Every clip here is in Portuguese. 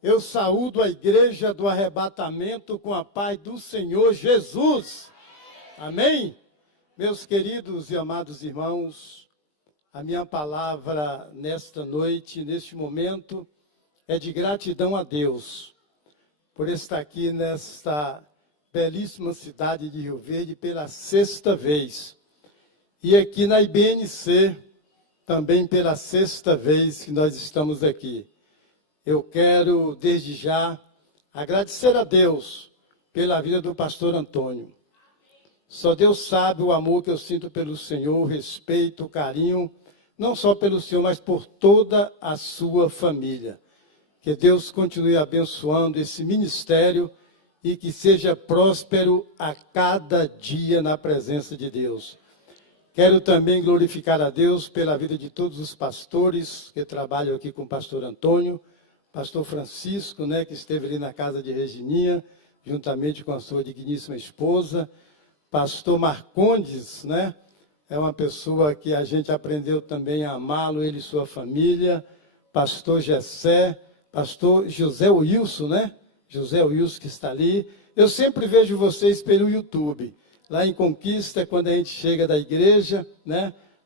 Eu saúdo a igreja do arrebatamento com a paz do Senhor Jesus. Amém? Meus queridos e amados irmãos, a minha palavra nesta noite, neste momento, é de gratidão a Deus por estar aqui nesta belíssima cidade de Rio Verde pela sexta vez. E aqui na IBNC, também pela sexta vez que nós estamos aqui. Eu quero, desde já, agradecer a Deus pela vida do pastor Antônio. Só Deus sabe o amor que eu sinto pelo Senhor, o respeito, o carinho, não só pelo Senhor, mas por toda a sua família. Que Deus continue abençoando esse ministério e que seja próspero a cada dia na presença de Deus. Quero também glorificar a Deus pela vida de todos os pastores que trabalham aqui com o pastor Antônio, pastor Francisco, que esteve ali na casa de Regininha, juntamente com a sua digníssima esposa. Pastor Marcondes, é uma pessoa que a gente aprendeu também a amá-lo, ele e sua família. Pastor Gessé, pastor José Wilson, José Wilson que está ali. Eu sempre vejo vocês pelo YouTube. Lá em Conquista, quando a gente chega da igreja,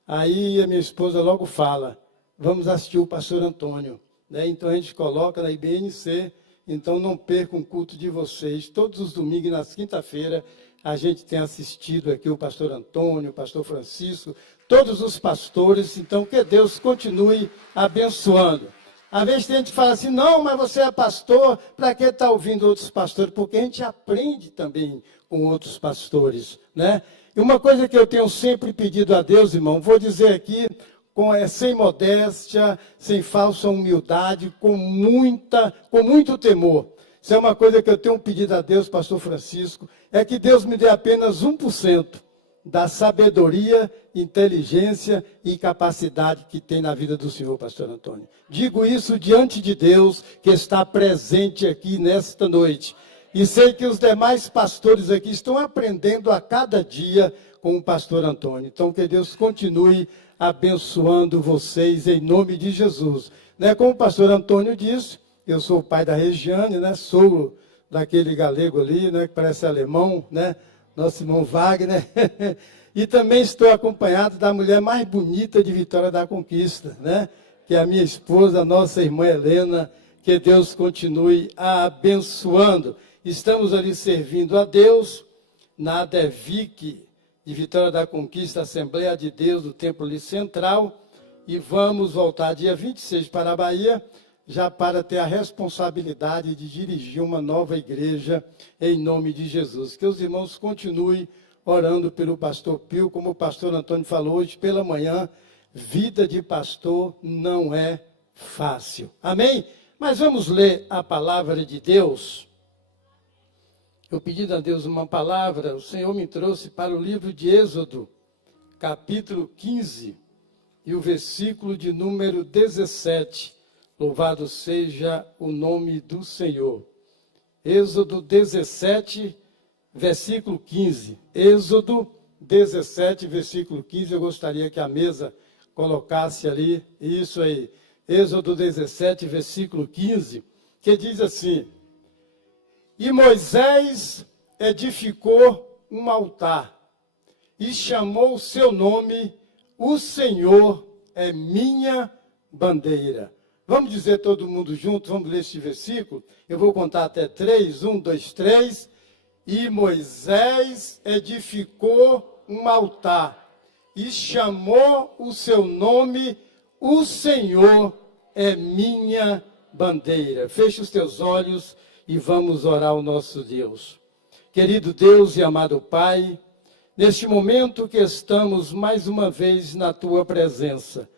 aí a minha esposa logo fala, vamos assistir o pastor Antônio. Então a gente coloca na IBNC, então não perca um culto de vocês. Todos os domingos e nas quinta-feira a gente tem assistido aqui o pastor Antônio, o pastor Francisco, todos os pastores. Então que Deus continue abençoando. Às vezes tem gente que fala assim, não, mas você é pastor, para que está ouvindo outros pastores? Porque a gente aprende também com outros pastores, E uma coisa que eu tenho sempre pedido a Deus, irmão, vou dizer aqui, sem modéstia, sem falsa humildade, com muito temor. Isso é uma coisa que eu tenho pedido a Deus, pastor Francisco, é que Deus me dê apenas 1% da sabedoria, inteligência e capacidade que tem na vida do Senhor, pastor Antônio. Digo isso diante de Deus, que está presente aqui nesta noite. E sei que os demais pastores aqui estão aprendendo a cada dia com o pastor Antônio. Então, que Deus continue abençoando vocês em nome de Jesus. Como o pastor Antônio disse, eu sou o pai da Regiane, sou daquele galego ali, que parece alemão, nosso irmão Wagner. E também estou acompanhado da mulher mais bonita de Vitória da Conquista, que é a minha esposa, a nossa irmã Helena. Que Deus continue abençoando. Estamos ali servindo a Deus na ADEVIC de Vitória da Conquista, Assembleia de Deus do Templo ali Central, e vamos voltar dia 26 para a Bahia, já para ter a responsabilidade de dirigir uma nova igreja em nome de Jesus. Que os irmãos continuem orando pelo pastor Pio, como o pastor Antônio falou hoje pela manhã, vida de pastor não é fácil. Amém? Mas vamos ler a palavra de Deus. Eu pedi a Deus uma palavra, o Senhor me trouxe para o livro de Êxodo, capítulo 15, e o versículo de número 17. Louvado seja o nome do Senhor. Êxodo 17, versículo 15. Êxodo 17, versículo 15. Eu gostaria que a mesa colocasse ali, isso aí. Êxodo 17, versículo 15, que diz assim: E Moisés edificou um altar e chamou o seu nome, o Senhor é minha bandeira. Vamos dizer todo mundo junto, vamos ler este versículo. Eu vou contar até 3, 1, 2, 3. E Moisés edificou um altar e chamou o seu nome, o Senhor é minha bandeira. Feche os teus olhos e vamos orar ao nosso Deus. Querido Deus e amado Pai, neste momento que estamos mais uma vez na Tua presença,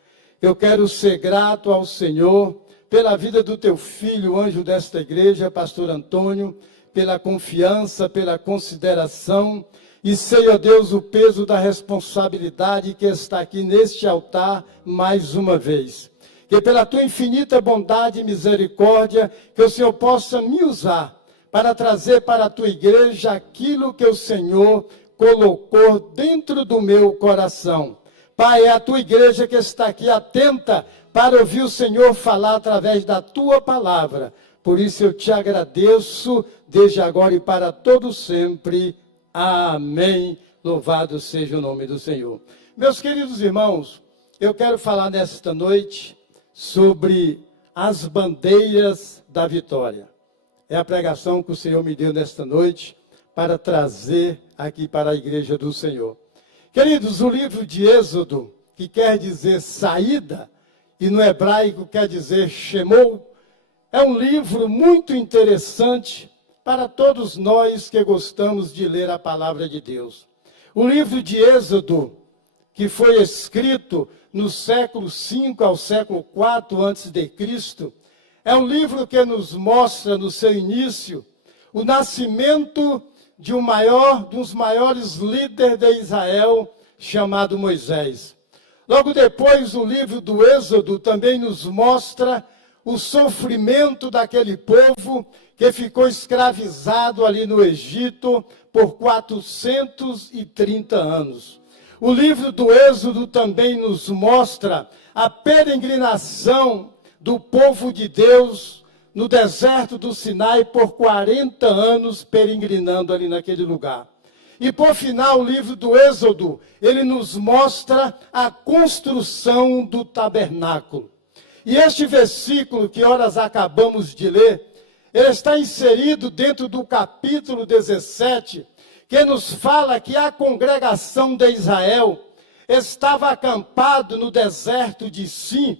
eu quero ser grato ao Senhor pela vida do Teu filho, anjo desta igreja, pastor Antônio, pela confiança, pela consideração, e sei, ó Deus, o peso da responsabilidade que está aqui neste altar mais uma vez. Que pela Tua infinita bondade e misericórdia, que o Senhor possa me usar para trazer para a Tua igreja aquilo que o Senhor colocou dentro do meu coração. Pai, é a Tua igreja que está aqui atenta para ouvir o Senhor falar através da Tua palavra. Por isso eu te agradeço, desde agora e para todo sempre. Amém. Louvado seja o nome do Senhor. Meus queridos irmãos, eu quero falar nesta noite sobre as bandeiras da vitória. É a pregação que o Senhor me deu nesta noite para trazer aqui para a igreja do Senhor. Queridos, o livro de Êxodo, que quer dizer saída, e no hebraico quer dizer Shemou, é um livro muito interessante para todos nós que gostamos de ler a palavra de Deus. O livro de Êxodo, que foi escrito no século V ao século IV a.C., é um livro que nos mostra no seu início o nascimento de um dos maiores líderes de Israel, chamado Moisés. Logo depois, o livro do Êxodo também nos mostra o sofrimento daquele povo que ficou escravizado ali no Egito por 430 anos. O livro do Êxodo também nos mostra a peregrinação do povo de Deus no deserto do Sinai por 40 anos, peregrinando ali naquele lugar. E por final, o livro do Êxodo, ele nos mostra a construção do tabernáculo. E este versículo que horas acabamos de ler, ele está inserido dentro do capítulo 17, que nos fala que a congregação de Israel estava acampado no deserto de Sim,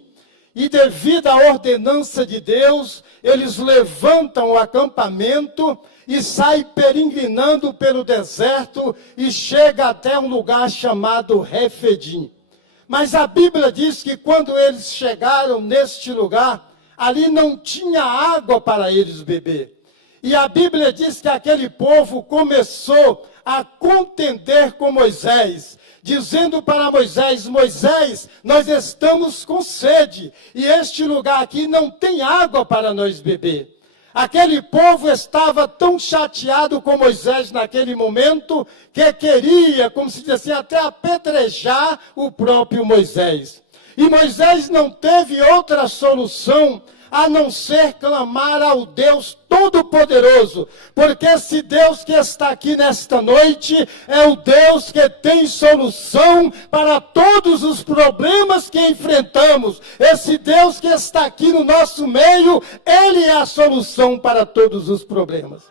e devido à ordenança de Deus, eles levantam o acampamento e saem peregrinando pelo deserto e chega até um lugar chamado Refidim. Mas a Bíblia diz que quando eles chegaram neste lugar, ali não tinha água para eles beber. E a Bíblia diz que aquele povo começou a contender com Moisés, dizendo para Moisés: Moisés, nós estamos com sede, e este lugar aqui não tem água para nós beber. Aquele povo estava tão chateado com Moisés naquele momento, que queria, como se diz assim, até apedrejar o próprio Moisés. E Moisés não teve outra solução a não ser clamar ao Deus Todo-Poderoso, porque esse Deus que está aqui nesta noite é o Deus que tem solução para todos os problemas que enfrentamos. Esse Deus que está aqui no nosso meio, Ele é a solução para todos os problemas.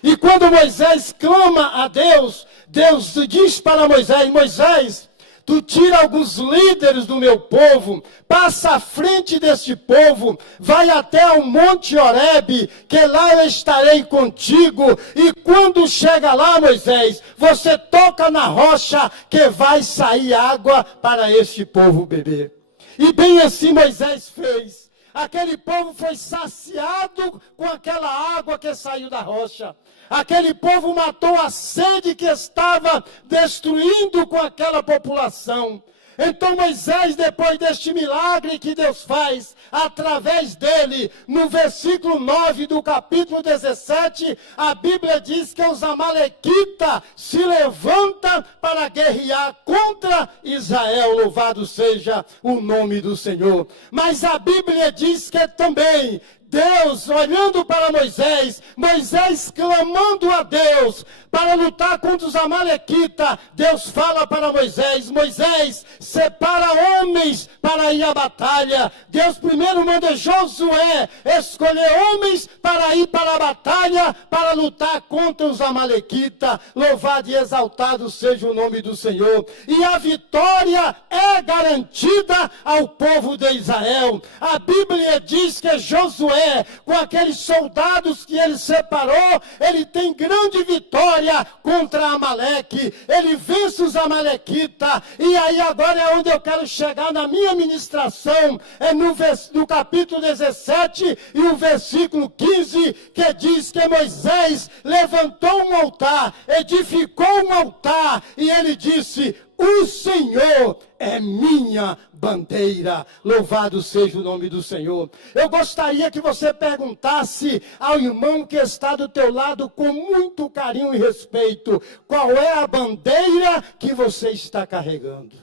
E quando Moisés clama a Deus, Deus diz para Moisés: Moisés, tu tira alguns líderes do meu povo, passa à frente deste povo, vai até o Monte Horebe, que lá eu estarei contigo. E quando chega lá, Moisés, você toca na rocha, que vai sair água para este povo beber. E bem assim Moisés fez. Aquele povo foi saciado com aquela água que saiu da rocha. Aquele povo matou a sede que estava destruindo com aquela população. Então Moisés, depois deste milagre que Deus faz através dele, no versículo 9 do capítulo 17, a Bíblia diz que os amalequitas se levantam para guerrear contra Israel. Louvado seja o nome do Senhor. Mas a Bíblia diz que também Deus olhando para Moisés, Moisés clamando a Deus para lutar contra os amalequitas, Deus fala para Moisés: Moisés, separa homens para ir à batalha. Deus primeiro manda Josué escolher homens para ir para a batalha, para lutar contra os amalequitas. Louvado e exaltado seja o nome do Senhor. E a vitória é garantida ao povo de Israel. A Bíblia diz que Josué, com aqueles soldados que ele separou, ele tem grande vitória contra Amaleque. Ele vence os amalequitas. E aí agora é onde eu quero chegar na minha ministração, é no capítulo 17 e o versículo 15, que diz que Moisés levantou um altar, edificou um altar, e ele disse: o Senhor é minha bandeira. Louvado seja o nome do Senhor. Eu gostaria que você perguntasse ao irmão que está do teu lado com muito carinho e respeito: qual é a bandeira que você está carregando?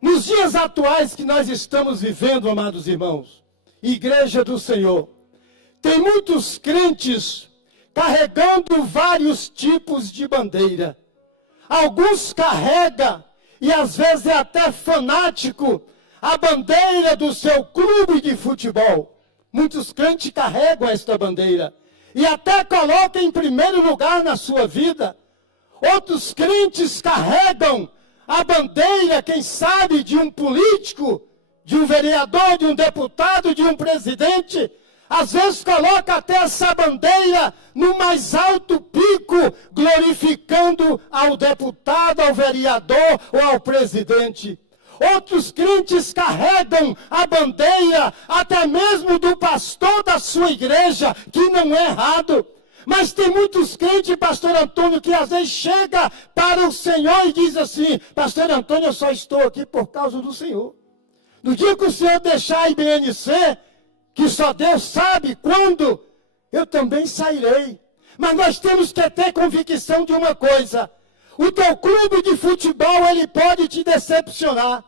Nos dias atuais que nós estamos vivendo, amados irmãos, Igreja do Senhor, tem muitos crentes carregando vários tipos de bandeira. Alguns carregam, e às vezes é até fanático, a bandeira do seu clube de futebol. Muitos crentes carregam esta bandeira e até colocam em primeiro lugar na sua vida. Outros crentes carregam a bandeira, quem sabe, de um político, de um vereador, de um deputado, de um presidente. Às vezes coloca até essa bandeira no mais alto pico, glorificando ao deputado, ao vereador ou ao presidente. Outros crentes carregam a bandeira até mesmo do pastor da sua igreja, que não é errado. Mas tem muitos crentes, pastor Antônio, que às vezes chega para o Senhor e diz assim: pastor Antônio, eu só estou aqui por causa do Senhor. No dia que o Senhor deixar a IBNC, que só Deus sabe quando, eu também sairei. Mas nós temos que ter convicção de uma coisa: o teu clube de futebol, ele pode te decepcionar.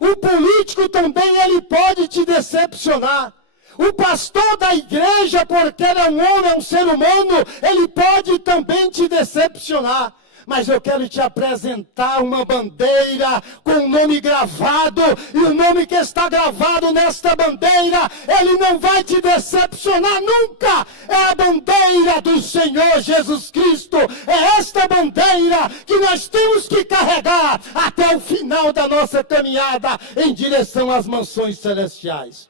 O político também, ele pode te decepcionar. O pastor da igreja, porque ele é um homem, é um ser humano, ele pode também te decepcionar. Mas eu quero te apresentar uma bandeira com o nome gravado, e o nome que está gravado nesta bandeira, ele não vai te decepcionar nunca. É a bandeira do Senhor Jesus Cristo. É esta bandeira que nós temos que carregar até o final da nossa caminhada em direção às mansões celestiais.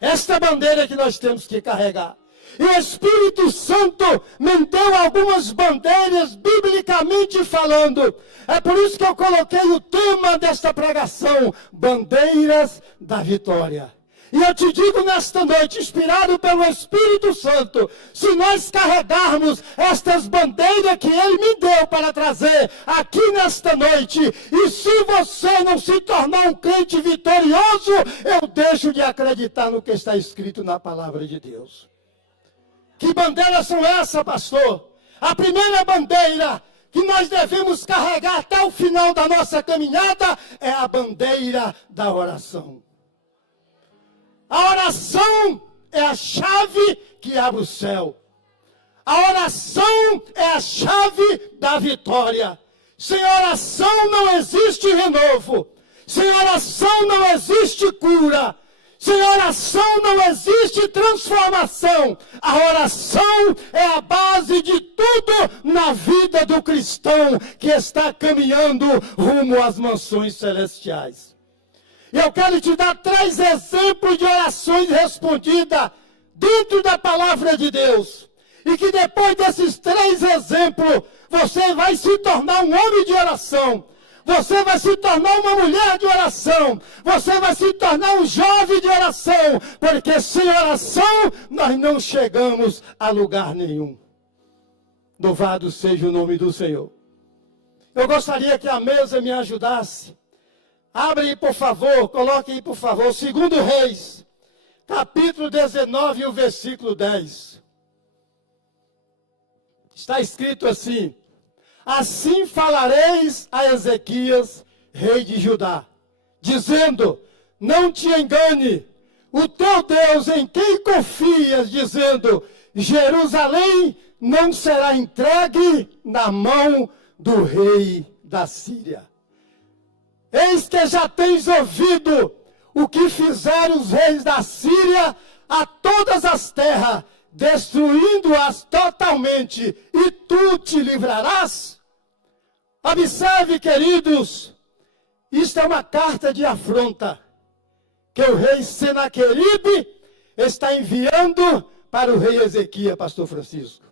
Esta bandeira que nós temos que carregar. E o Espírito Santo me deu algumas bandeiras, biblicamente falando. É por isso que eu coloquei o tema desta pregação: bandeiras da vitória. E eu te digo nesta noite, inspirado pelo Espírito Santo, se nós carregarmos estas bandeiras que Ele me deu para trazer aqui nesta noite, e se você não se tornar um crente vitorioso, eu deixo de acreditar no que está escrito na palavra de Deus. Que bandeiras são essas, pastor? A primeira bandeira que nós devemos carregar até o final da nossa caminhada é a bandeira da oração. A oração é a chave que abre o céu. A oração é a chave da vitória. Sem oração não existe renovo. Sem oração não existe cura. Sem oração não existe transformação. A oração é a base de tudo na vida do cristão que está caminhando rumo às mansões celestiais. E eu quero te dar 3 exemplos de orações respondidas dentro da palavra de Deus. E que depois desses 3 exemplos, você vai se tornar um homem de oração. Você vai se tornar uma mulher de oração. Você vai se tornar um jovem de oração. Porque sem oração, nós não chegamos a lugar nenhum. Louvado seja o nome do Senhor. Eu gostaria que a mesa me ajudasse. Abre aí, por favor, coloque aí, por favor, 2 Reis, capítulo 19, o versículo 10. Está escrito assim: assim falareis a Ezequias, rei de Judá, dizendo: não te engane, o teu Deus em quem confias, dizendo: Jerusalém não será entregue na mão do rei da Síria. Eis que já tens ouvido o que fizeram os reis da Síria a todas as terras, destruindo-as totalmente, e tu te livrarás? Observe, queridos, isto é uma carta de afronta que o rei Senaqueribe está enviando para o rei Ezequias, pastor Francisco.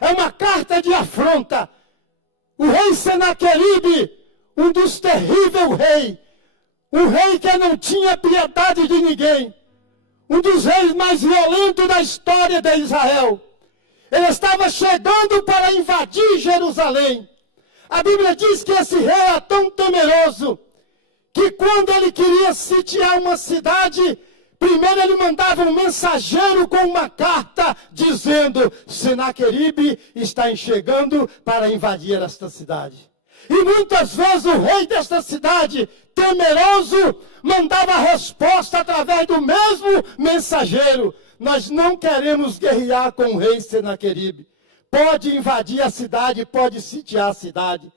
É uma carta de afronta. O rei Senaqueribe, um dos terríveis reis, um rei que não tinha piedade de ninguém, um dos reis mais violentos da história de Israel. Ele estava chegando para invadir Jerusalém. A Bíblia diz que esse rei era tão temeroso, que quando ele queria sitiar uma cidade, primeiro ele mandava um mensageiro com uma carta, dizendo: Senaqueribe está chegando para invadir esta cidade. E muitas vezes o rei desta cidade temeroso, mandava a resposta através do mesmo mensageiro. Nós não queremos guerrear com o rei Senaqueribe. Pode invadir a cidade, pode sitiar a cidade.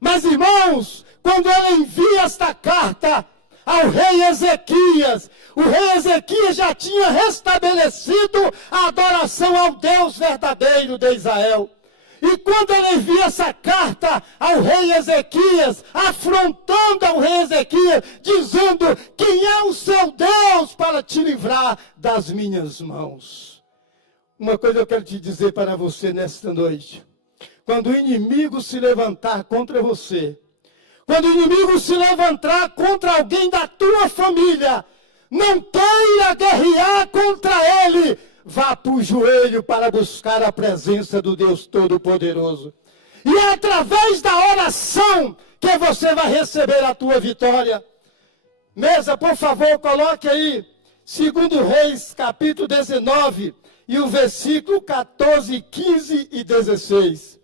Mas, irmãos, quando ele envia esta carta ao rei Ezequias, o rei Ezequias já tinha restabelecido a adoração ao Deus verdadeiro de Israel. E quando ele envia essa carta ao rei Ezequias, afrontando ao rei Ezequias, dizendo: quem é o seu Deus para te livrar das minhas mãos? Uma coisa eu quero te dizer para você nesta noite. Quando o inimigo se levantar contra você, quando o inimigo se levantar contra alguém da tua família, não queira guerrear contra ele. Vá para o joelho para buscar a presença do Deus Todo-Poderoso. E é através da oração que você vai receber a tua vitória. Mesa, por favor, coloque aí 2 Reis, capítulo 19, e o versículo 14, 15 e 16.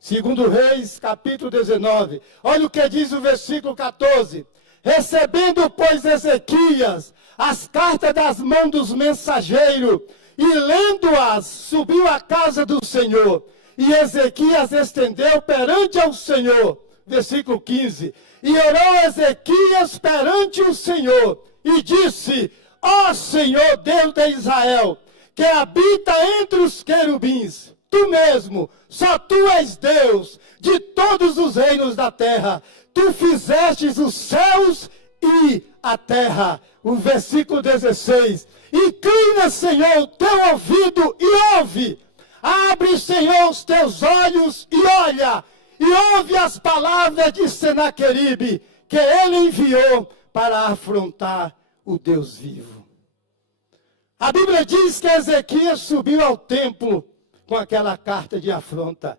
2 Reis, capítulo 19. Olha o que diz o versículo 14. Recebendo, pois, Ezequias as cartas das mãos dos mensageiros, e lendo-as, subiu à casa do Senhor. E Ezequias estendeu perante ao Senhor. Versículo 15. E orou Ezequias perante o Senhor, e disse: ó Senhor, Deus de Israel, que habita entre os querubins, tu mesmo, só tu és Deus de todos os reinos da terra. Tu fizestes os céus e a terra. O versículo 16. Inclina, Senhor, o teu ouvido e ouve. Abre, Senhor, os teus olhos e olha. E ouve as palavras de Senaqueribe, que ele enviou para afrontar o Deus vivo. A Bíblia diz que Ezequias subiu ao templo com aquela carta de afronta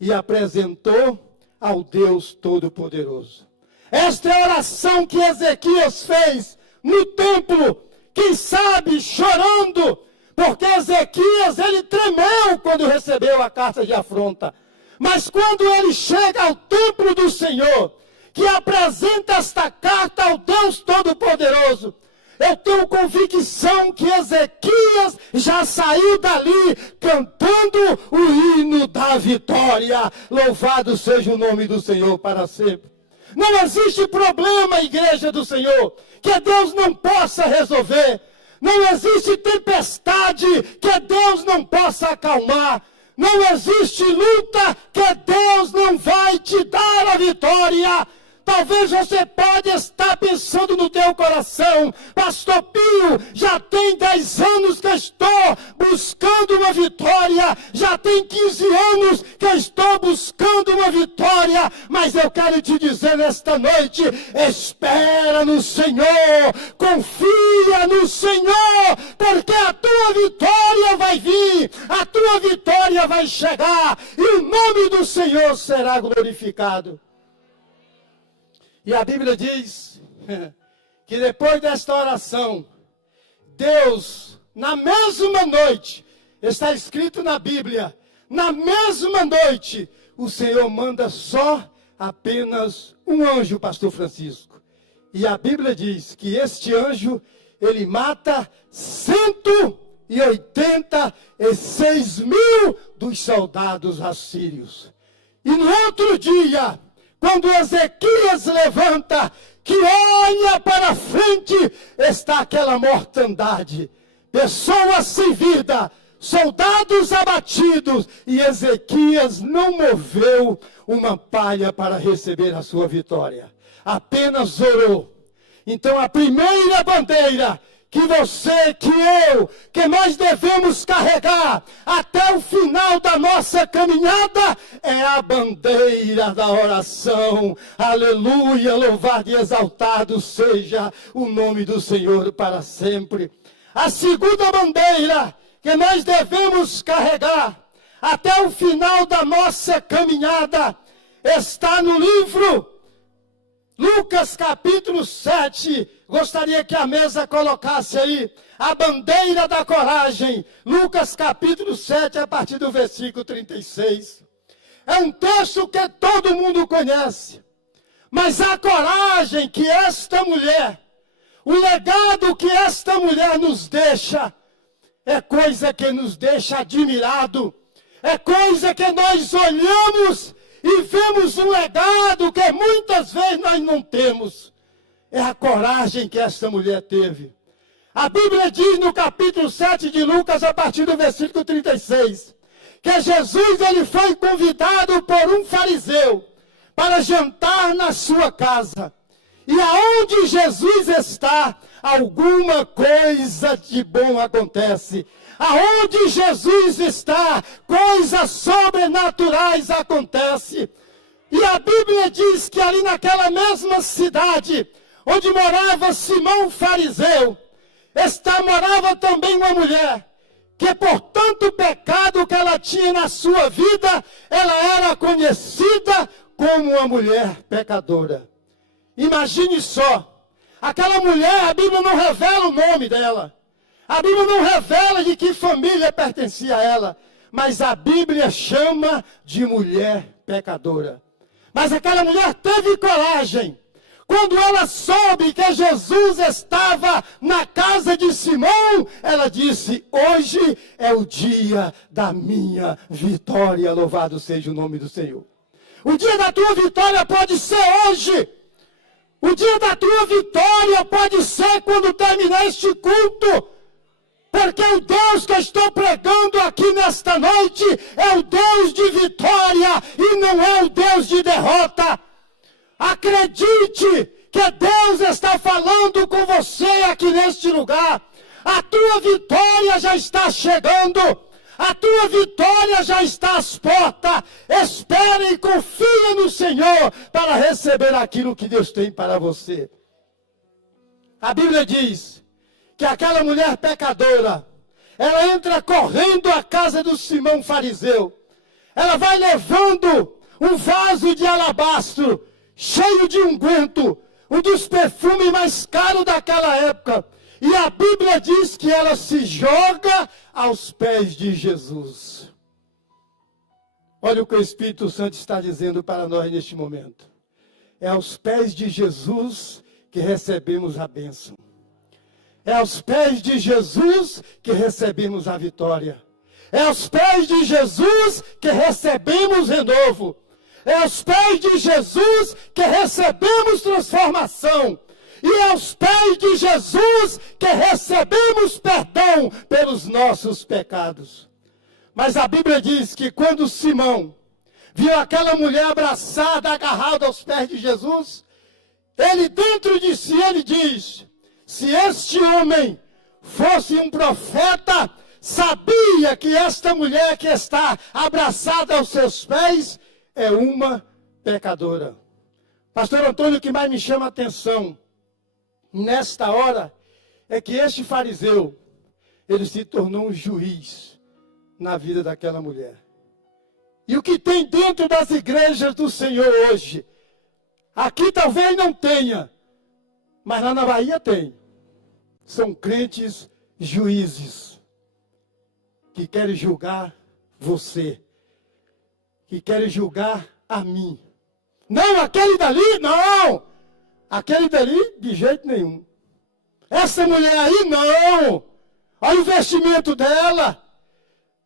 e apresentou ao Deus Todo-Poderoso. Esta é a oração que Ezequias fez no templo, quem sabe chorando, porque Ezequias, ele tremeu quando recebeu a carta de afronta. Mas quando ele chega ao templo do Senhor, que apresenta esta carta ao Deus Todo-Poderoso, eu tenho convicção que Ezequias já saiu dali cantando o hino da vitória. Louvado seja o nome do Senhor para sempre. Não existe problema, igreja do Senhor, que Deus não possa resolver. Não existe tempestade que Deus não possa acalmar. Não existe luta que Deus não vai te dar a vitória. Talvez você pode estar pensando no teu coração: Pastor Pio, já tem 10 anos que eu estou buscando uma vitória, já tem 15 anos que eu estou buscando uma vitória, mas eu quero te dizer nesta noite: espera no Senhor, confia no Senhor, porque a tua vitória vai vir, a tua vitória vai chegar, e o nome do Senhor será glorificado. E a Bíblia diz que depois desta oração, Deus, na mesma noite, está escrito na Bíblia, na mesma noite, o Senhor manda só apenas um anjo, pastor Francisco. E a Bíblia diz que este anjo, ele mata 186 mil dos soldados assírios. E no outro dia, quando Ezequias levanta, que olha para frente, está aquela mortandade, pessoas sem vida, soldados abatidos, e Ezequias não moveu uma palha para receber a sua vitória, apenas orou. Então a primeira bandeira que você, que eu, que nós devemos carregar até o final da nossa caminhada é a bandeira da oração. Aleluia, louvado e exaltado seja o nome do Senhor para sempre. A segunda bandeira que nós devemos carregar até o final da nossa caminhada está no livro Lucas capítulo 7, gostaria que a mesa colocasse aí a bandeira da coragem. Lucas capítulo 7, a partir do versículo 36. É um texto que todo mundo conhece. Mas a coragem que esta mulher, o legado que esta mulher nos deixa, é coisa que nos deixa admirado. É coisa que nós olhamos e vemos um legado que muitas vezes nós não temos. É a coragem que esta mulher teve. A Bíblia diz no capítulo 7 de Lucas, a partir do versículo 36, que Jesus ele foi convidado por um fariseu para jantar na sua casa. E aonde Jesus está, alguma coisa de bom acontece. Aonde Jesus está, coisas sobrenaturais acontecem. E a Bíblia diz que ali naquela mesma cidade, onde morava Simão fariseu, morava também uma mulher, que por tanto pecado que ela tinha na sua vida, ela era conhecida como uma mulher pecadora. Imagine só, aquela mulher, a Bíblia não revela o nome dela. A Bíblia não revela de que família pertencia a ela. Mas a Bíblia chama de mulher pecadora. Mas aquela mulher teve coragem. Quando ela soube que Jesus estava na casa de Simão, ela disse: hoje é o dia da minha vitória. Louvado seja o nome do Senhor. O dia da tua vitória pode ser hoje. O dia da tua vitória pode ser quando terminar este culto. Porque o Deus que eu estou pregando aqui nesta noite é o Deus de vitória e não é o Deus de derrota. Acredite que Deus está falando com você aqui neste lugar. A tua vitória já está chegando. A tua vitória já está às portas. Espere e confia no Senhor para receber aquilo que Deus tem para você. A Bíblia diz que aquela mulher pecadora, ela entra correndo à casa do Simão fariseu. Ela vai levando um vaso de alabastro, cheio de unguento, um dos perfumes mais caros daquela época. E a Bíblia diz que ela se joga aos pés de Jesus. Olha o que o Espírito Santo está dizendo para nós neste momento. É aos pés de Jesus que recebemos a bênção. É aos pés de Jesus que recebemos a vitória. É aos pés de Jesus que recebemos renovo. É aos pés de Jesus que recebemos transformação. E é aos pés de Jesus que recebemos perdão pelos nossos pecados. Mas a Bíblia diz que quando Simão viu aquela mulher abraçada, agarrada aos pés de Jesus, ele dentro de si, ele diz: se este homem fosse um profeta, sabia que esta mulher que está abraçada aos seus pés é uma pecadora. Pastor Antônio, o que mais me chama a atenção nesta hora é que este fariseu, ele se tornou um juiz na vida daquela mulher. E o que tem dentro das igrejas do Senhor hoje, aqui talvez não tenha, mas lá na Bahia tem. São crentes juízes que querem julgar você, que querem julgar a mim. Não, aquele dali, não. Aquele dali, de jeito nenhum. Essa mulher aí, não. Olha o vestimento dela.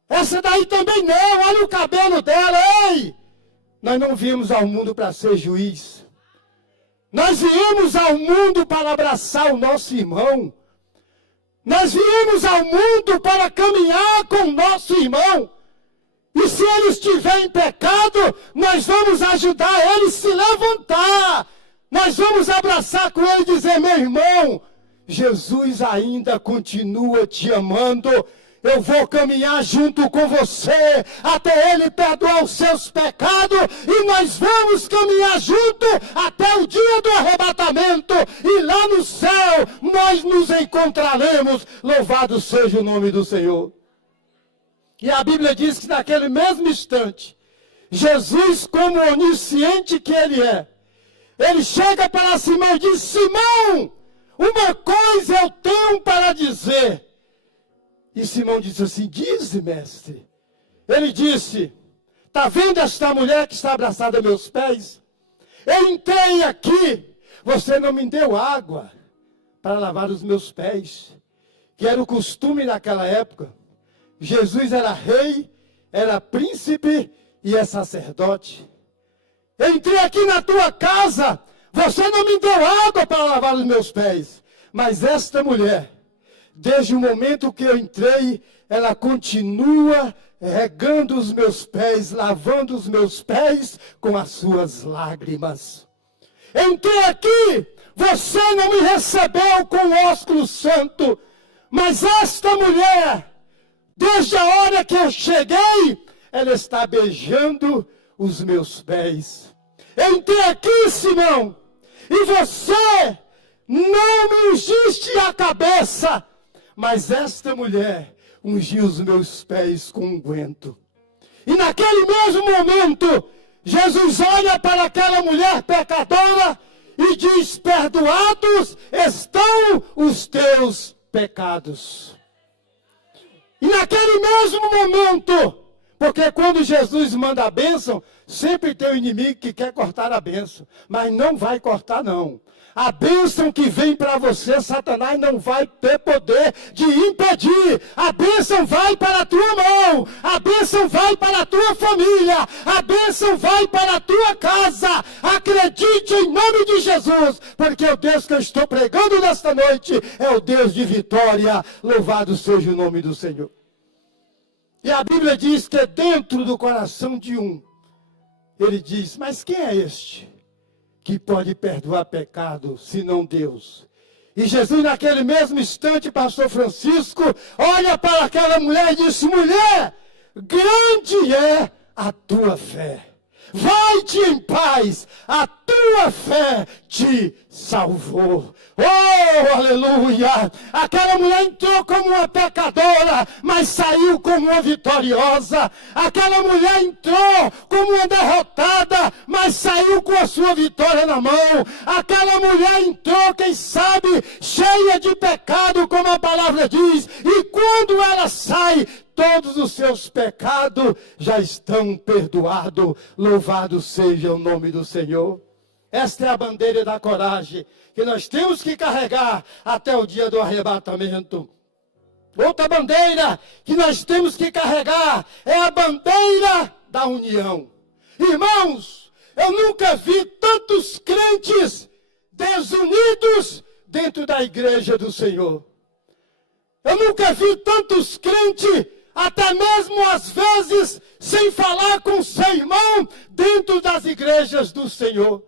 Essa daí também não. Olha o cabelo dela. Ei! Nós não viemos ao mundo para ser juiz. Nós viemos ao mundo para abraçar o nosso irmão. Nós viemos ao mundo para caminhar com o nosso irmão. E se ele estiver em pecado, nós vamos ajudar ele a se levantar. Nós vamos abraçar com ele e dizer: meu irmão, Jesus ainda continua te amando. Eu vou caminhar junto com você até ele perdoar os seus pecados. E nós vamos caminhar junto até o dia do arrebatamento. E lá no céu nós nos encontraremos. Louvado seja o nome do Senhor. E a Bíblia diz que naquele mesmo instante, Jesus, como onisciente que ele é, ele chega para Simão e diz: Simão, uma coisa eu tenho para dizer. E Simão disse assim: dize, mestre. Ele disse: está vendo esta mulher que está abraçada a meus pés? Eu entrei aqui, você não me deu água para lavar os meus pés, que era o costume naquela época. Jesus era rei, era príncipe e é sacerdote. Eu entrei aqui na tua casa, você não me deu água para lavar os meus pés. Mas esta mulher, desde o momento que eu entrei, ela continua regando os meus pés, lavando os meus pés com as suas lágrimas. Entrei aqui, você não me recebeu com o ósculo santo, mas esta mulher, desde a hora que eu cheguei, ela está beijando os meus pés. Entrei aqui, Simão, e você não me ungiste a cabeça, mas esta mulher ungiu os meus pés com unguento. E naquele mesmo momento, Jesus olha para aquela mulher pecadora e diz: perdoados estão os teus pecados. E naquele mesmo momento, porque quando Jesus manda a bênção, sempre tem o inimigo que quer cortar a bênção, mas não vai cortar não. A bênção que vem para você, Satanás não vai ter poder de impedir. A bênção vai para a tua mão. A bênção vai para a tua família. A bênção vai para a tua casa. Acredite em nome de Jesus, porque o Deus que eu estou pregando nesta noite é o Deus de vitória. Louvado seja o nome do Senhor. E a Bíblia diz que dentro do coração de um, ele diz: mas quem é este que pode perdoar pecado, senão Deus? E Jesus, naquele mesmo instante, pastor Francisco, olha para aquela mulher e diz: mulher, grande é a tua fé. Vai-te em paz, a tua fé te salvou. Oh, aleluia! Aquela mulher entrou como uma pecadora, mas saiu como uma vitoriosa. Aquela mulher entrou como uma derrotada, mas saiu com a sua vitória na mão. Aquela mulher entrou, quem sabe, cheia de pecado, como a palavra diz, e quando ela sai, todos os seus pecados já estão perdoados. Louvado seja o nome do Senhor. Esta é a bandeira da coragem que nós temos que carregar até o dia do arrebatamento. Outra bandeira que nós temos que carregar é a bandeira da união. Irmãos, eu nunca vi tantos crentes desunidos dentro da igreja do Senhor. Eu nunca vi tantos crentes, até mesmo às vezes, sem falar com seu irmão, dentro das igrejas do Senhor.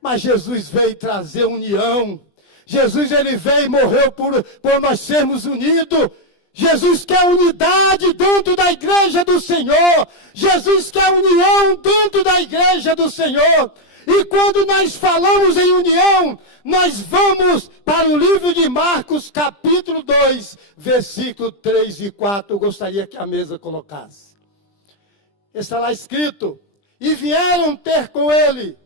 Mas Jesus veio trazer união. Jesus, ele veio e morreu por nós sermos unidos. Jesus quer unidade dentro da igreja do Senhor. Jesus quer união dentro da igreja do Senhor. E quando nós falamos em união, nós vamos para o livro de Marcos, capítulo 2, versículo 3 e 4. Eu gostaria que a mesa colocasse. Está lá escrito: e vieram ter com ele,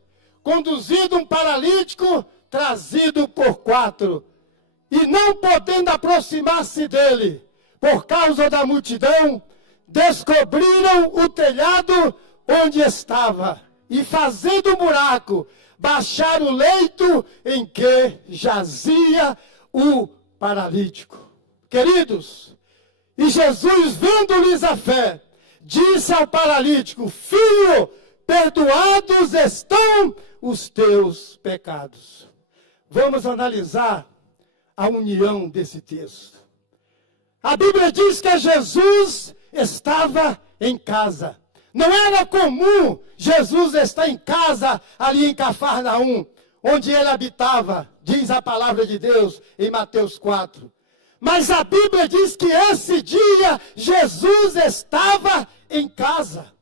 conduzido um paralítico, trazido por 4. E não podendo aproximar-se dele, por causa da multidão, descobriram o telhado onde estava. E fazendo um buraco, baixaram o leito em que jazia o paralítico. Queridos, e Jesus, vendo-lhes a fé, disse ao paralítico: filho, perdoados estão os teus pecados. Vamos analisar a união desse texto. A Bíblia diz que Jesus estava em casa. Não era comum Jesus estar em casa ali em Cafarnaum, onde ele habitava, diz a palavra de Deus em Mateus 4. Mas a Bíblia diz que esse dia Jesus estava em casa.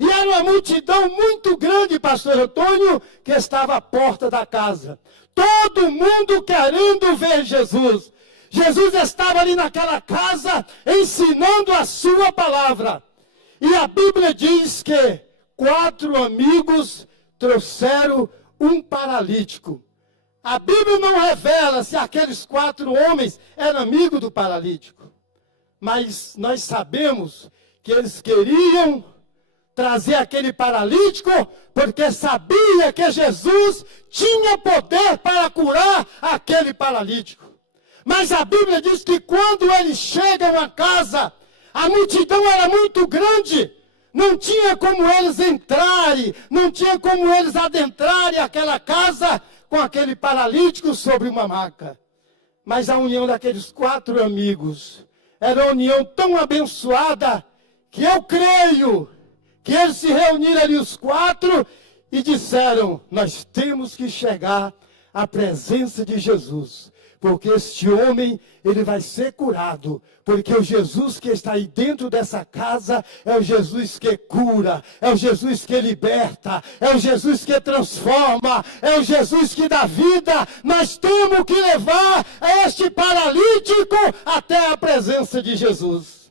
E era uma multidão muito grande, pastor Antônio, que estava à porta da casa. Todo mundo querendo ver Jesus. Jesus estava ali naquela casa ensinando a sua palavra. E a Bíblia diz que 4 amigos trouxeram um paralítico. A Bíblia não revela se aqueles 4 homens eram amigos do paralítico. Mas nós sabemos que eles queriam trazer aquele paralítico, porque sabia que Jesus tinha poder para curar aquele paralítico. Mas a Bíblia diz que quando eles chegam à casa, a multidão era muito grande, não tinha como eles entrarem, não tinha como eles adentrarem aquela casa com aquele paralítico sobre uma maca. Mas a união daqueles 4 amigos era uma união tão abençoada que eu creio que eles se reuniram ali os 4 e disseram: nós temos que chegar à presença de Jesus, porque este homem, ele vai ser curado, porque o Jesus que está aí dentro dessa casa é o Jesus que cura, é o Jesus que liberta, é o Jesus que transforma, é o Jesus que dá vida. Nós temos que levar este paralítico até a presença de Jesus.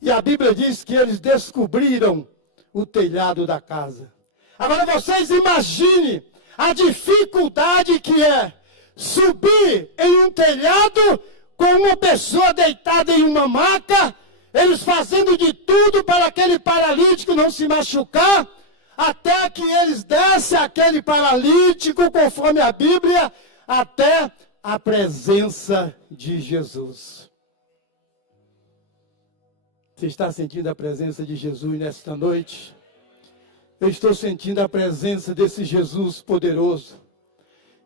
E a Bíblia diz que eles descobriram o telhado da casa. Agora vocês imaginem a dificuldade que é subir em um telhado com uma pessoa deitada em uma maca, eles fazendo de tudo para aquele paralítico não se machucar, até que eles descem aquele paralítico, conforme a Bíblia, até a presença de Jesus. Você está sentindo a presença de Jesus nesta noite? Eu estou sentindo a presença desse Jesus poderoso.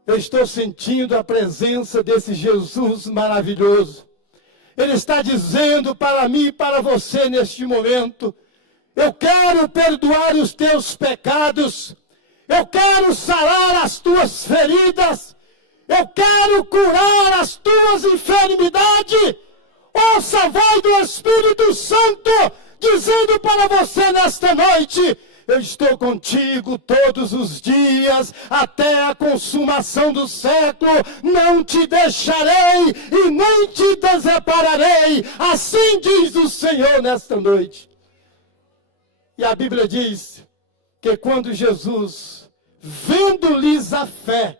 Eu estou sentindo a presença desse Jesus maravilhoso. Ele está dizendo para mim e para você neste momento: eu quero perdoar os teus pecados, eu quero sarar as tuas feridas, eu quero curar as tuas enfermidades. Ouça a voz do Espírito Santo dizendo para você nesta noite: eu estou contigo todos os dias, até a consumação do século, não te deixarei e nem te desampararei, assim diz o Senhor nesta noite. E a Bíblia diz que quando Jesus, vendo-lhes a fé,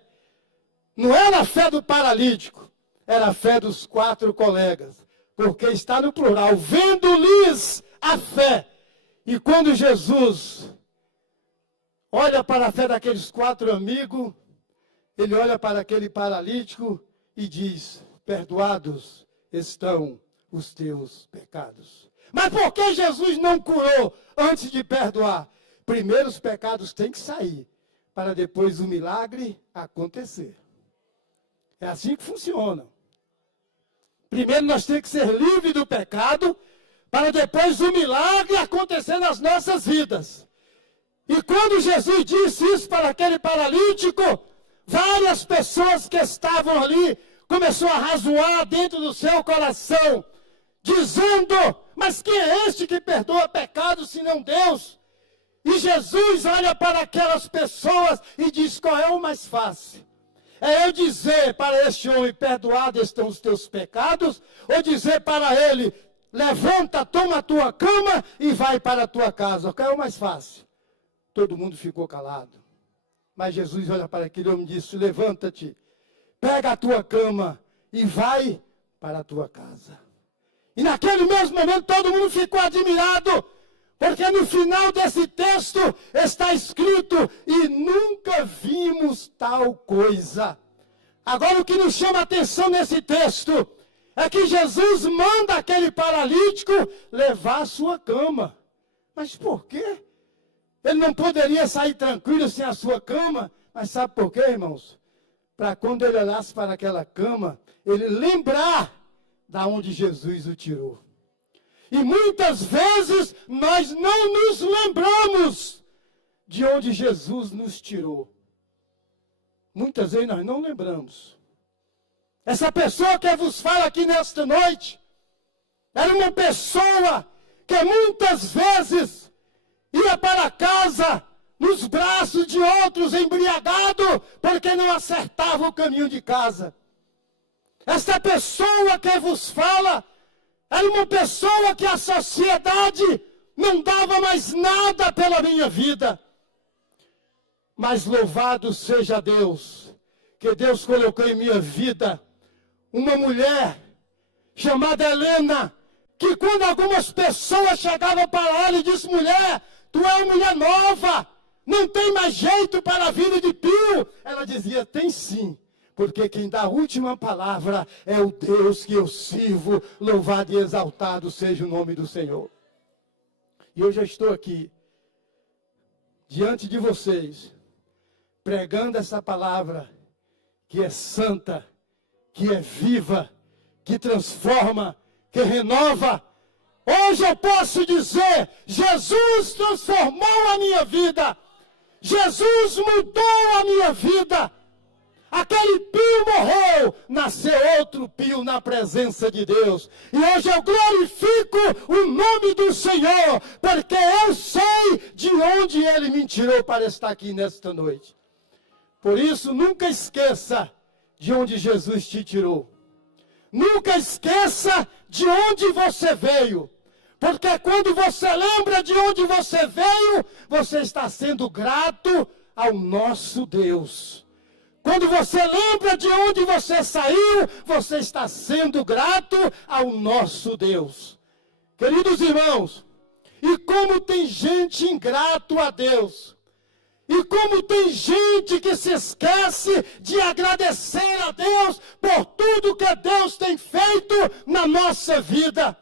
não era a fé do paralítico, era a fé dos 4 colegas, porque está no plural, vendo-lhes a fé. E quando Jesus olha para a fé daqueles 4 amigos, ele olha para aquele paralítico e diz: perdoados estão os teus pecados. Mas por que Jesus não curou antes de perdoar? Primeiro os pecados têm que sair, para depois o milagre acontecer. É assim que funciona. Primeiro nós temos que ser livres do pecado, para depois o milagre acontecer nas nossas vidas. E quando Jesus disse isso para aquele paralítico, várias pessoas que estavam ali começou a razoar dentro do seu coração, dizendo: mas quem é este que perdoa pecados senão Deus? E Jesus olha para aquelas pessoas e diz: qual é o mais fácil? É eu dizer para este homem: perdoados estão os teus pecados, ou dizer para ele: levanta, toma a tua cama e vai para a tua casa? Qual é o mais fácil? Todo mundo ficou calado. Mas Jesus olha para aquele homem e disse: levanta-te, pega a tua cama e vai para a tua casa. E naquele mesmo momento todo mundo ficou admirado, porque no final desse texto está escrito: e nunca vimos tal coisa. Agora o que nos chama a atenção nesse texto é que Jesus manda aquele paralítico levar a sua cama. Mas por quê? Ele não poderia sair tranquilo sem a sua cama? Mas sabe por quê, irmãos? Para quando ele olhasse para aquela cama, ele lembrar da onde Jesus o tirou. E muitas vezes nós não nos lembramos de onde Jesus nos tirou. Muitas vezes nós não lembramos. Essa pessoa que vos fala aqui nesta noite, era uma pessoa que muitas vezes ia para casa nos braços de outros embriagado, porque não acertava o caminho de casa. Essa pessoa que vos fala era uma pessoa que a sociedade não dava mais nada pela minha vida. Mas louvado seja Deus, que Deus colocou em minha vida uma mulher chamada Helena, que quando algumas pessoas chegavam para ela e disseram: mulher, tu é uma mulher nova, não tem mais jeito para a vida de Pio. Ela dizia, tem sim, porque quem dá a última palavra é o Deus que eu sirvo, louvado e exaltado seja o nome do Senhor. E hoje eu estou aqui, diante de vocês, pregando essa palavra, que é santa, que é viva, que transforma, que renova. Hoje eu posso dizer, Jesus transformou a minha vida. Jesus mudou a minha vida. Aquele Pio morreu, nasceu outro Pio na presença de Deus. E hoje eu glorifico o nome do Senhor, porque eu sei de onde Ele me tirou para estar aqui nesta noite. Por isso, nunca esqueça de onde Jesus te tirou. Nunca esqueça de onde você veio. Porque quando você lembra de onde você veio, você está sendo grato ao nosso Deus. Quando você lembra de onde você saiu, você está sendo grato ao nosso Deus. Queridos irmãos, e como tem gente ingrato a Deus, e como tem gente que se esquece de agradecer a Deus por tudo que Deus tem feito na nossa vida.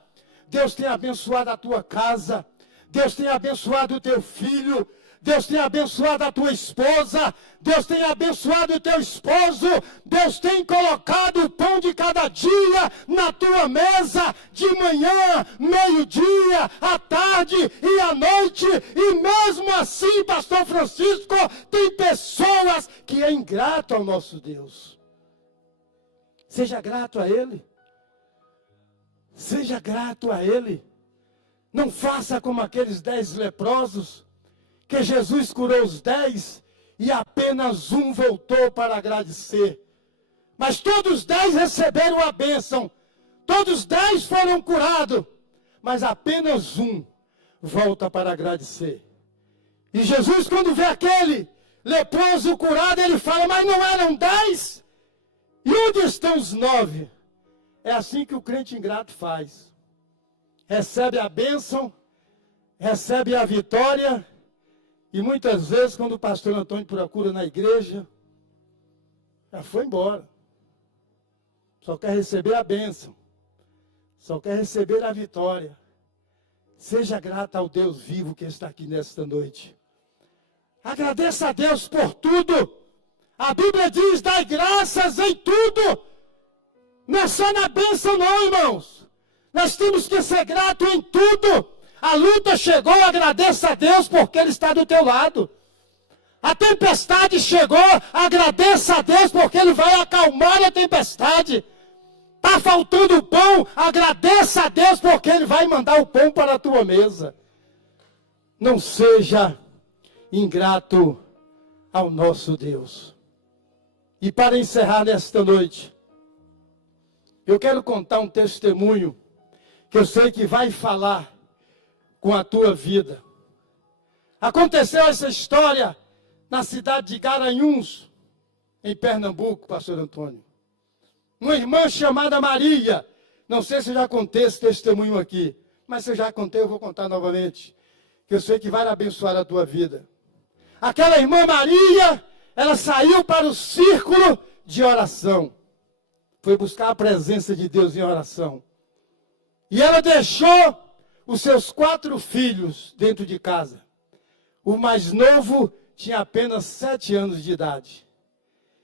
Deus tem abençoado a tua casa, Deus tem abençoado o teu filho, Deus tem abençoado a tua esposa, Deus tem abençoado o teu esposo, Deus tem colocado o pão de cada dia na tua mesa, de manhã, meio-dia, à tarde e à noite, e mesmo assim, pastor Francisco, tem pessoas que é ingrato ao nosso Deus. Seja grato a Ele. Seja grato a Ele. Não faça como aqueles 10 leprosos, que Jesus curou os 10 e apenas um voltou para agradecer. Mas todos os 10 receberam a bênção. Todos os 10 foram curados. Mas apenas um volta para agradecer. E Jesus, quando vê aquele leproso curado, ele fala, mas não eram 10? E onde estão os 9? É assim que o crente ingrato faz. Recebe a bênção, recebe a vitória, e muitas vezes, quando o pastor Antônio procura na igreja, já foi embora. Só quer receber a bênção, só quer receber a vitória. Seja grato ao Deus vivo que está aqui nesta noite. Agradeça a Deus por tudo. A Bíblia diz, dai graças em tudo. Não é só na bênção não, irmãos. Nós temos que ser gratos em tudo. A luta chegou, agradeça a Deus porque Ele está do teu lado. A tempestade chegou, agradeça a Deus porque Ele vai acalmar a tempestade. Está faltando pão, agradeça a Deus porque Ele vai mandar o pão para a tua mesa. Não seja ingrato ao nosso Deus. E para encerrar nesta noite, eu quero contar um testemunho que eu sei que vai falar com a tua vida. Aconteceu essa história na cidade de Garanhuns, em Pernambuco, pastor Antônio. Uma irmã chamada Maria, não sei se eu já contei esse testemunho aqui, mas se eu já contei, eu vou contar novamente, que eu sei que vai abençoar a tua vida. Aquela irmã Maria, ela saiu para o círculo de oração. Foi buscar a presença de Deus em oração. E ela deixou os seus 4 filhos dentro de casa. O mais novo tinha apenas 7 anos de idade.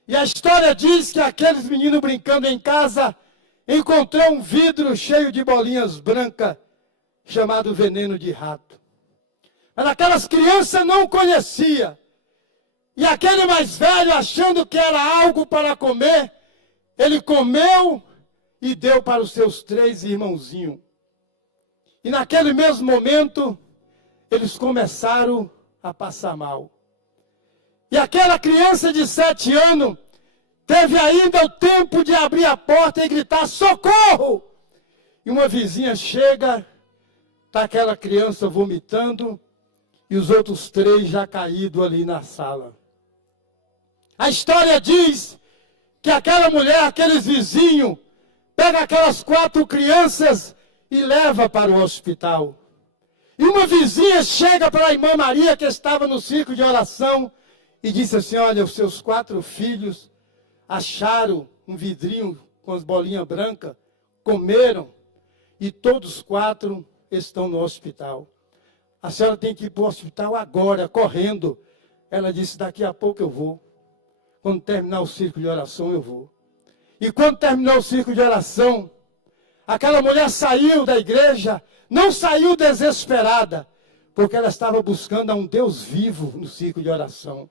E a história diz que aqueles meninos brincando em casa encontrou um vidro cheio de bolinhas brancas, chamado veneno de rato. Mas aquelas crianças não conheciam. E aquele mais velho, achando que era algo para comer, ele comeu e deu para os seus 3 irmãozinhos. E naquele mesmo momento, eles começaram a passar mal. E aquela criança de 7 anos, teve ainda o tempo de abrir a porta e gritar, socorro! E uma vizinha chega, está aquela criança vomitando, e os outros 3 já caídos ali na sala. A história diz que aquela mulher, aqueles vizinhos, pega aquelas 4 crianças e leva para o hospital. E uma vizinha chega para a irmã Maria, que estava no círculo de oração, e disse assim: olha, os seus 4 filhos acharam um vidrinho com as bolinhas brancas, comeram, e todos 4 estão no hospital. A senhora tem que ir para o hospital agora, correndo. Ela disse: daqui a pouco eu vou. Quando terminar o círculo de oração, eu vou. E quando terminou o círculo de oração, aquela mulher saiu da igreja, não saiu desesperada, porque ela estava buscando a um Deus vivo no círculo de oração.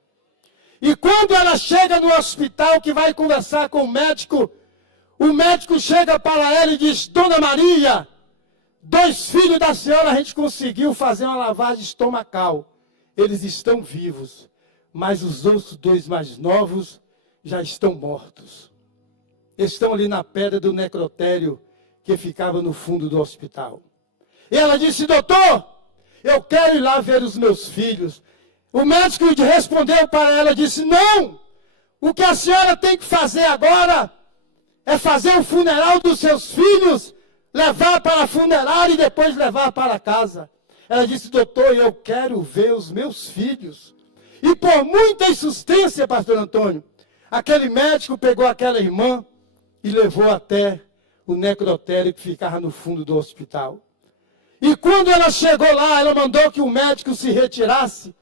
E quando ela chega no hospital, que vai conversar com o médico chega para ela e diz: Dona Maria, 2 filhos da senhora a gente conseguiu fazer uma lavagem estomacal. Eles estão vivos, mas os outros 2 mais novos já estão mortos. Estão ali na pedra do necrotério que ficava no fundo do hospital. E ela disse: doutor, eu quero ir lá ver os meus filhos. O médico respondeu para ela, disse: não, o que a senhora tem que fazer agora é fazer o funeral dos seus filhos, levar para a funerária e depois levar para casa. Ela disse: doutor, eu quero ver os meus filhos. E por muita insistência, pastor Antônio, aquele médico pegou aquela irmã e levou até o necrotério que ficava no fundo do hospital. E quando ela chegou lá, ela mandou que o médico se retirasse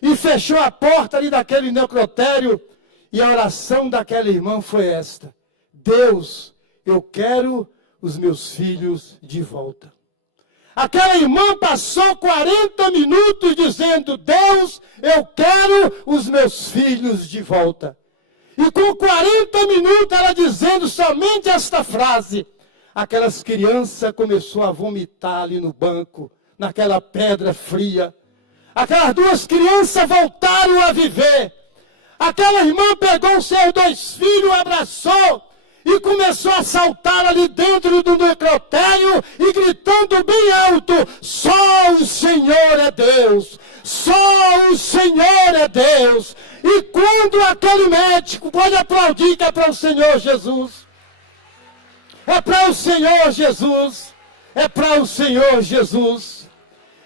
e fechou a porta ali daquele necrotério. E a oração daquela irmã foi esta: Deus, eu quero os meus filhos de volta. Aquela irmã passou 40 minutos dizendo: Deus, eu quero os meus filhos de volta. E com 40 minutos ela dizendo somente esta frase, aquelas crianças começaram a vomitar ali no banco, naquela pedra fria. Aquelas 2 crianças voltaram a viver. Aquela irmã pegou os seus 2 filhos, abraçou e começou a saltar ali dentro do necrotério e gritando bem alto: só o Senhor é Deus, só o Senhor é Deus. E quando aquele médico, pode aplaudir que é para o Senhor Jesus, é para o Senhor Jesus, é para o Senhor Jesus.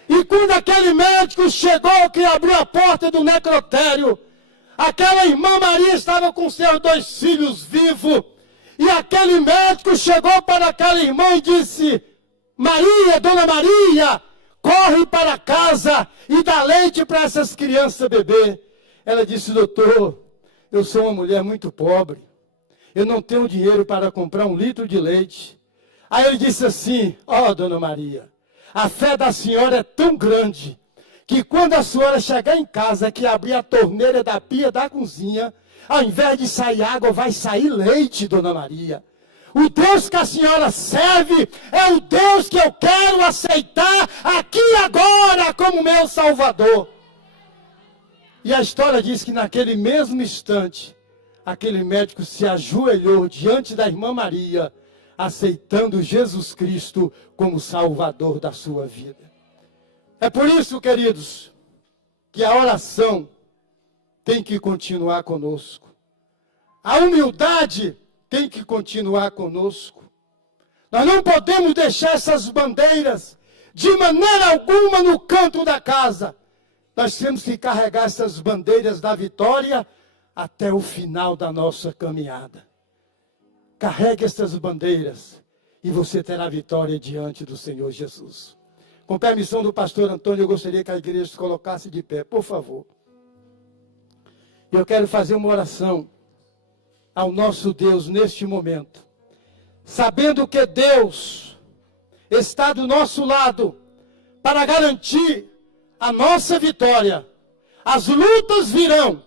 E quando aquele médico chegou, que abriu a porta do necrotério, aquela irmã Maria estava com seus 2 filhos vivos. E aquele médico chegou para aquela irmã e disse: Maria, Dona Maria, corre para casa e dá leite para essas crianças beber. Ela disse: doutor, eu sou uma mulher muito pobre. Eu não tenho dinheiro para comprar 1 litro de leite. Aí ele disse assim: ó, Dona Maria, a fé da senhora é tão grande que quando a senhora chegar em casa, que abrir a torneira da pia da cozinha, ao invés de sair água, vai sair leite, Dona Maria. O Deus que a senhora serve é o Deus que eu quero aceitar aqui e agora como meu Salvador. E a história diz que naquele mesmo instante, aquele médico se ajoelhou diante da irmã Maria, aceitando Jesus Cristo como Salvador da sua vida. É por isso, queridos, que a oração tem que continuar conosco. A humildade tem que continuar conosco. Nós não podemos deixar essas bandeiras de maneira alguma no canto da casa. Nós temos que carregar essas bandeiras da vitória até o final da nossa caminhada. Carregue essas bandeiras e você terá vitória diante do Senhor Jesus. Com permissão do pastor Antônio, eu gostaria que a igreja se colocasse de pé, por favor. Eu quero fazer uma oração ao nosso Deus neste momento, sabendo que Deus está do nosso lado para garantir a nossa vitória. As lutas virão.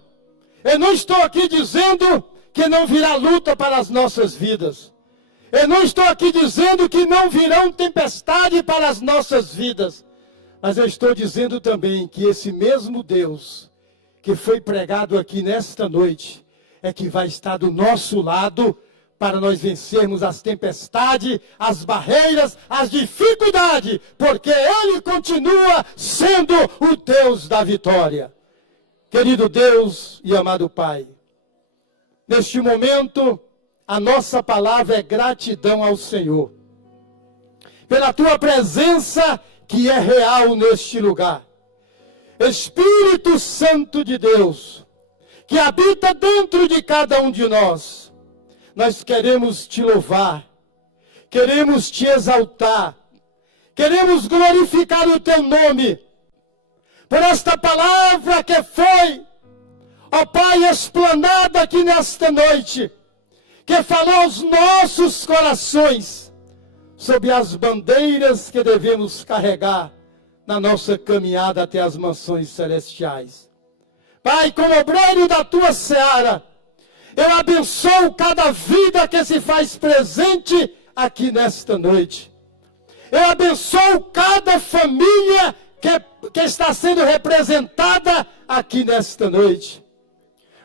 Eu não estou aqui dizendo que não virá luta para as nossas vidas. Eu não estou aqui dizendo que não virão tempestade para as nossas vidas. Mas eu estou dizendo também que esse mesmo Deus que foi pregado aqui nesta noite é que vai estar do nosso lado para nós vencermos as tempestades, as barreiras, as dificuldades, porque Ele continua sendo o Deus da vitória. Querido Deus e amado Pai, neste momento, a nossa palavra é gratidão ao Senhor, pela Tua presença que é real neste lugar. Espírito Santo de Deus, que habita dentro de cada um de nós, nós queremos te louvar, queremos te exaltar, queremos glorificar o teu nome, por esta palavra que foi, ó Pai, explanada aqui nesta noite, que falou aos nossos corações, sobre as bandeiras que devemos carregar na nossa caminhada até as mansões celestiais. Pai, como obreiro da tua seara, eu abençoo cada vida que se faz presente aqui nesta noite. Eu abençoo cada família que está sendo representada aqui nesta noite.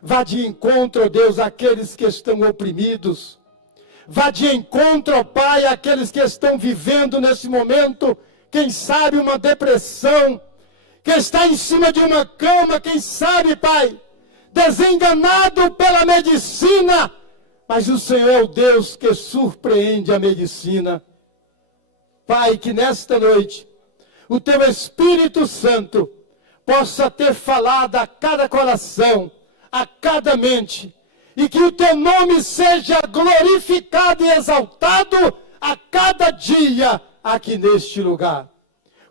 Vá de encontro, ó Deus, àqueles que estão oprimidos. Vá de encontro, ó Pai, àqueles que estão vivendo nesse momento, quem sabe uma depressão, que está em cima de uma cama, quem sabe, Pai, desenganado pela medicina, mas o Senhor é o Deus que surpreende a medicina. Pai, que nesta noite, o Teu Espírito Santo possa ter falado a cada coração, a cada mente, e que o Teu nome seja glorificado e exaltado a cada dia aqui neste lugar.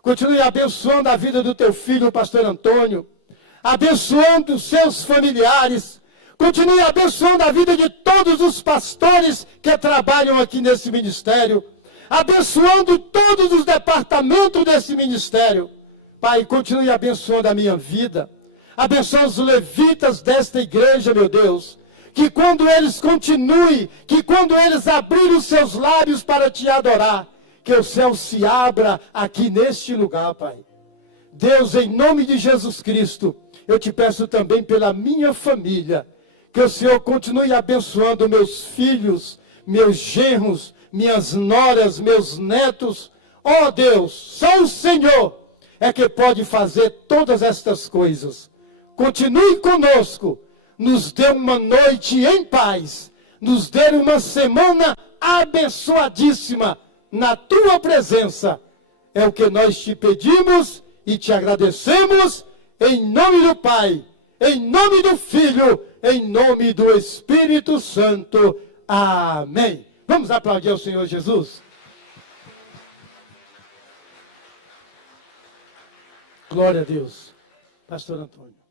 Continue abençoando a vida do Teu filho, o pastor Antônio, abençoando os seus familiares, continue abençoando a vida de todos os pastores que trabalham aqui nesse ministério, abençoando todos os departamentos desse ministério. Pai, continue abençoando a minha vida, abençoa os levitas desta igreja, meu Deus, que quando eles continuem, que quando eles abrirem os seus lábios para te adorar, que o céu se abra aqui neste lugar, Pai. Deus, em nome de Jesus Cristo, eu te peço também pela minha família, que o Senhor continue abençoando meus filhos, meus genros, minhas noras, meus netos. Ó Deus, só o Senhor é que pode fazer todas estas coisas. Continue conosco, nos dê uma noite em paz, nos dê uma semana abençoadíssima na Tua presença. É o que nós te pedimos e te agradecemos, em nome do Pai, em nome do Filho, em nome do Espírito Santo. Amém. Vamos aplaudir ao Senhor Jesus? Glória a Deus. Pastor Antônio.